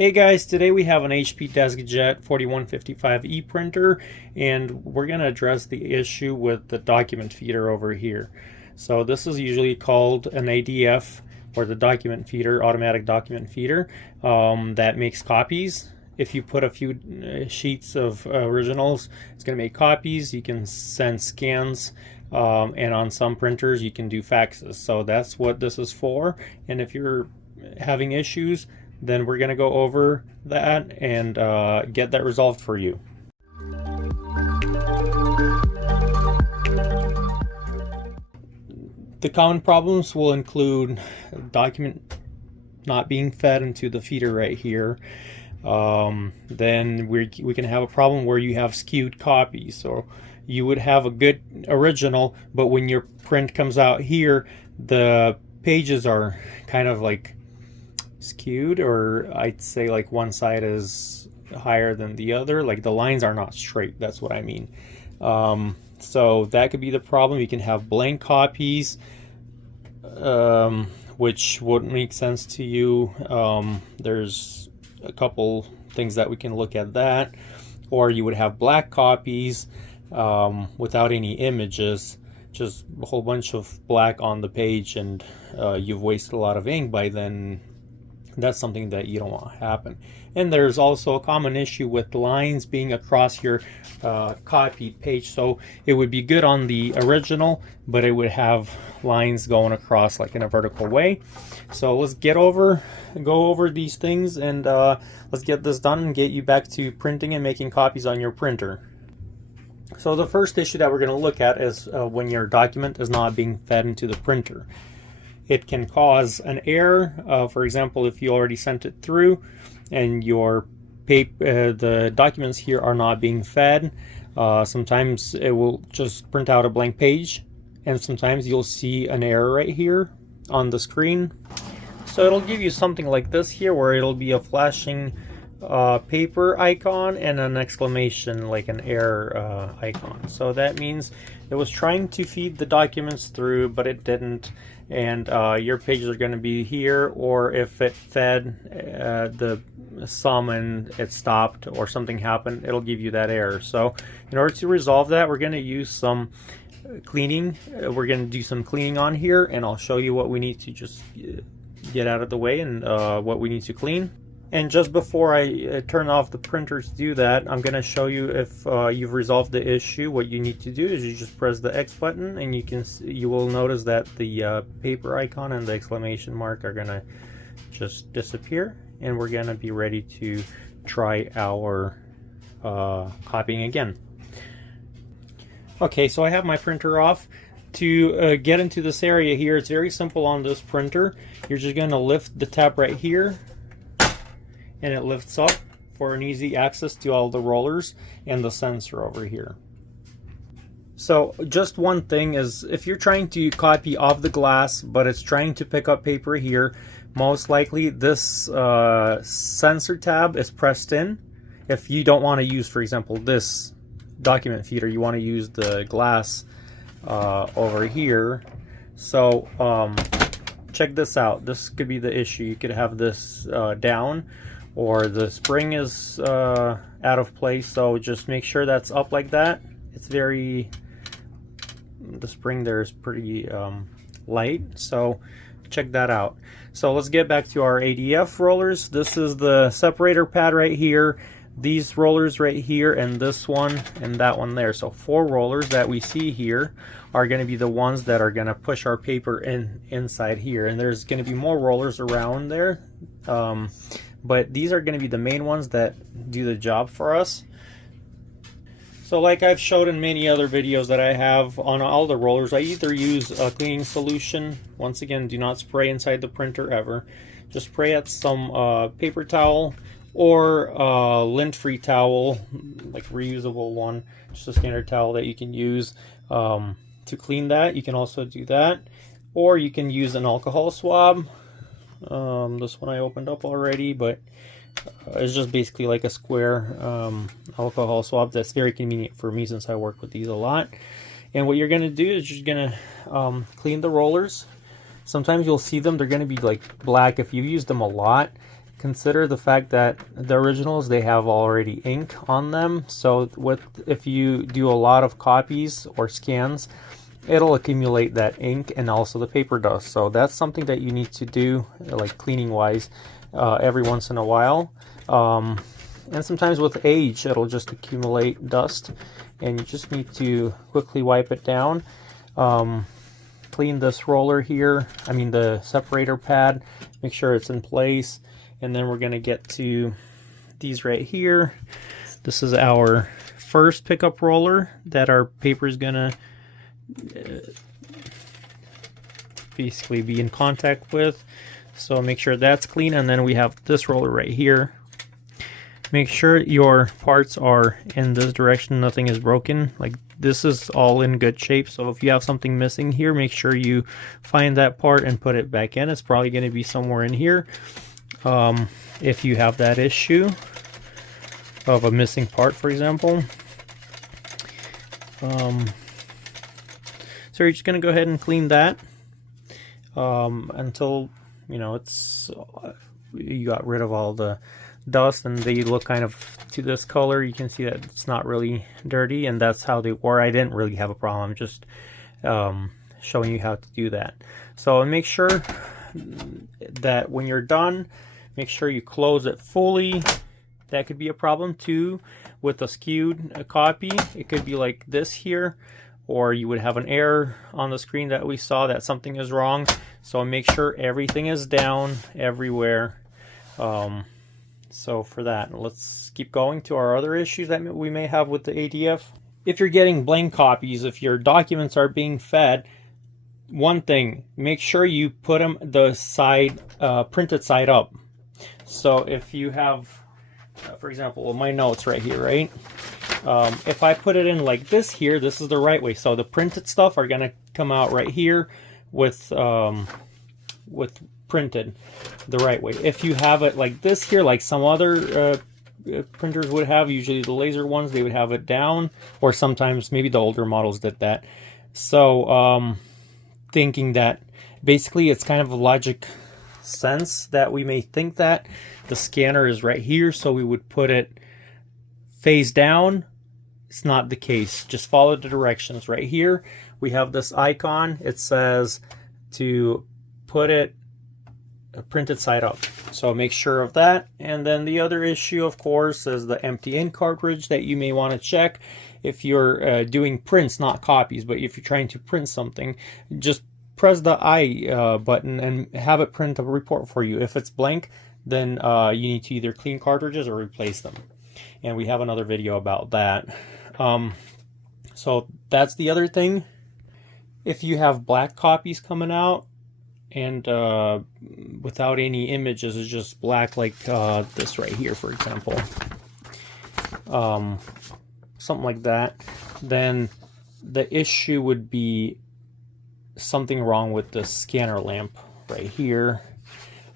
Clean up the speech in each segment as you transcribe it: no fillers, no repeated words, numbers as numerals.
Hey guys, today we have an HP Deskjet 4155e printer, and we're going to address the issue with the document feeder over here. So this is usually called an ADF, or the document feeder, automatic document feeder, that makes copies. If you put a few sheets of originals, it's going to make copies. You can send scans, and on some printers you can do faxes. So that's what this is for. And if you're having issues, then we're going to go over that and get that resolved for you. The common problems will include document not being fed into the feeder right here. Then we can have a problem where you have skewed copies. So you would have a good original, but when your print comes out here, the pages are kind of like skewed, or I'd say like one side is higher than the other, like the lines are not straight. That's what I mean. So that could be the problem. You can have blank copies, which wouldn't make sense to you. There's a couple things that we can look at that. Or you would have black copies without any images, just a whole bunch of black on the page, and you've wasted a lot of ink by then. That's something that you don't want to happen. And there's also a common issue with lines being across your copied page. So it would be good on the original, but it would have lines going across like in a vertical way. So let's go over these things, and let's get this done and get you back to printing and making copies on your printer. So the first issue that we're going to look at is when your document is not being fed into the printer. It can cause an error. For example, if you already sent it through and your the documents here are not being fed, sometimes it will just print out a blank page, and sometimes you'll see an error right here on the screen. So it'll give you something like this here, where it'll be a flashing paper icon and an exclamation, like an error icon. So that means it was trying to feed the documents through, but it didn't, and your pages are going to be here. Or if it fed the sum and it stopped or something happened, it'll give you that error. So in order to resolve that, we're going to use some cleaning. We're going to do some cleaning on here, and I'll show you what we need to just get out of the way and what we need to clean. And just before I turn off the printer to do that, I'm going to show you if you've resolved the issue. What you need to do is you just press the X button, and you will notice that the paper icon and the exclamation mark are going to just disappear, and we're going to be ready to try our copying again. Okay, so I have my printer off. To get into this area here, it's very simple on this printer. You're just going to lift the tab right here, and it lifts up for an easy access to all the rollers and the sensor over here. So just one thing is, if you're trying to copy off the glass but it's trying to pick up paper here, most likely this sensor tab is pressed in. If you don't want to use, for example, this document feeder, you want to use the glass over here. So check this out. This could be the issue. You could have this down, or the spring is out of place. So just make sure that's up like that. It's the spring there is pretty light, so check that out. So let's get back to our ADF rollers. This is the separator pad right here, these rollers right here, and this one and that one there. So 4 rollers that we see here are going to be the ones that are going to push our paper inside here, and there's going to be more rollers around there. But these are going to be the main ones that do the job for us. So like I've showed in many other videos that I have on all the rollers, I either use a cleaning solution. Once again, do not spray inside the printer ever. Just spray at some paper towel, or a lint-free towel, like reusable one, just a standard towel that you can use to clean that. You can also do that, or you can use an alcohol swab. This one I opened up already, but it's just basically like a square alcohol swab. That's very convenient for me since I work with these a lot. And what you're going to do is you're going to clean the rollers. Sometimes you'll see them, they're going to be like black. If you use them a lot, consider the fact that the originals, they have already ink on them. So if you do a lot of copies or scans, it'll accumulate that ink and also the paper dust. So that's something that you need to do, like cleaning wise, every once in a while. And sometimes with age, it'll just accumulate dust, and you just need to quickly wipe it down. Clean this roller here, I mean the separator pad, make sure it's in place. And then we're going to get to these right here. This is our first pickup roller that our paper is going to basically be in contact with. So make sure that's clean. And then we have this roller right here. Make sure your parts are in this direction, nothing is broken. Like this is all in good shape. So if you have something missing here, make sure you find that part and put it back in. It's probably going to be somewhere in here. If you have that issue of a missing part, for example. So you're just going to go ahead and clean that until, you know, it's you got rid of all the dust and they look kind of to this color. You can see that it's not really dirty, and that's how they were. I didn't really have a problem. I'm just showing you how to do that. So make sure that when you're done, make sure you close it fully. That could be a problem too with a skewed copy. It could be like this here, or you would have an error on the screen that we saw that something is wrong. So make sure everything is down everywhere. So for that, let's keep going to our other issues that we may have with the ADF. If you're getting blank copies, if your documents are being fed, one thing, make sure you put them the side, printed side up. So if you have, for example, my notes right here, right? If I put it in like this here, this is the right way. So the printed stuff are gonna come out right here with printed the right way. If you have it like this here, like some other printers would have, usually the laser ones, they would have it down, or sometimes maybe the older models did that. So thinking that basically it's kind of a logic sense that we may think that the scanner is right here, so we would put it face down. It's not the case. Just follow the directions. Right here we have this icon. It says to put it printed side up, so make sure of that. And then the other issue, of course, is the empty ink cartridge that you may want to check if you're doing prints, not copies, but if you're trying to print something, just press the I button and have it print a report for you. If it's blank, then you need to either clean cartridges or replace them, and we have another video about that. So that's the other thing. If you have black copies coming out and without any images, it's just black, like this right here, for example, something like that, then the issue would be something wrong with the scanner lamp right here.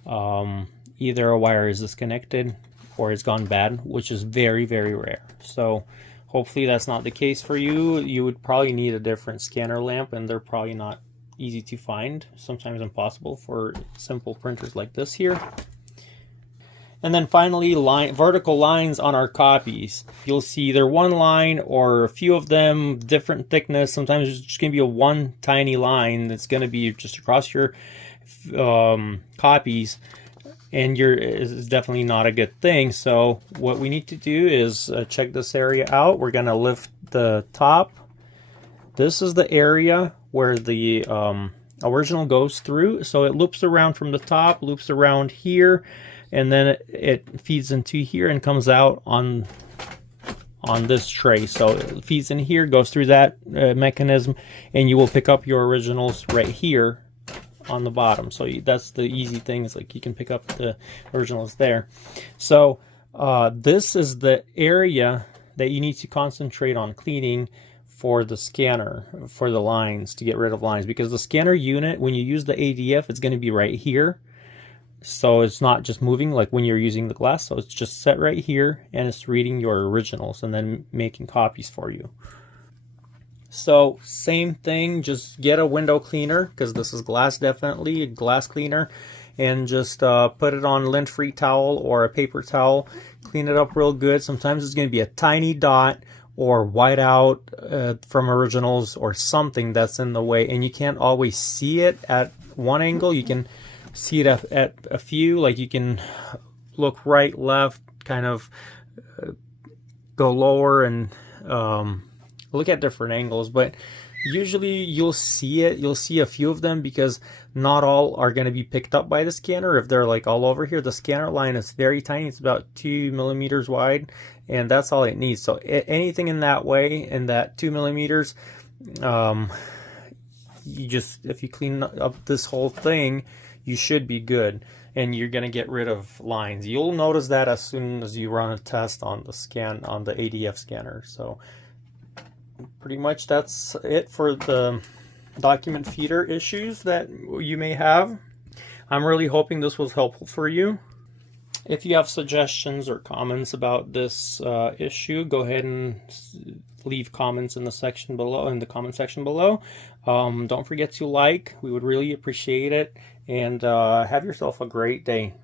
Either a wire is disconnected or it's gone bad, which is very, very rare. So hopefully that's not the case for you. You would probably need a different scanner lamp, and they're probably not easy to find, sometimes impossible for simple printers like this here. And then finally, vertical lines on our copies. You'll see either one line or a few of them, different thickness. Sometimes it's just going to be a one tiny line that's going to be just across your copies, and is definitely not a good thing. So what we need to do is check this area out. We're going to lift the top. This is the area where the original goes through. So it loops around from the top, loops around here, and then it feeds into here and comes out on this tray. So it feeds in here, goes through that mechanism, and you will pick up your originals right here on the bottom. So that's the easy thing, is like you can pick up the originals there. So this is the area that you need to concentrate on cleaning for the scanner, for the lines, to get rid of lines, because the scanner unit, when you use the ADF, it's going to be right here. So it's not just moving like when you're using the glass. So it's just set right here, and it's reading your originals and then making copies for you. So same thing, just get a window cleaner, because this is glass, definitely a glass cleaner, and just put it on a lint-free towel or a paper towel. Clean it up real good. Sometimes it's going to be a tiny dot or white out from originals or something that's in the way, and you can't always see it at one angle. You can see it at a few, like you can look right, left, kind of go lower and look at different angles, but usually you'll see it. You'll see a few of them because not all are going to be picked up by the scanner. If they're like all over here, the scanner line is very tiny. It's about 2 millimeters wide, and that's all it needs. So anything in that way, in that 2 millimeters, you just, if you clean up this whole thing, you should be good, and you're going to get rid of lines. You'll notice that as soon as you run a test on the scan, on the ADF scanner. So pretty much that's it for the document feeder issues that you may have. I'm really hoping this was helpful for you. If you have suggestions or comments about this issue, go ahead and leave comments in the section below, in the comment section below. Don't forget to like. We would really appreciate it. And have yourself a great day.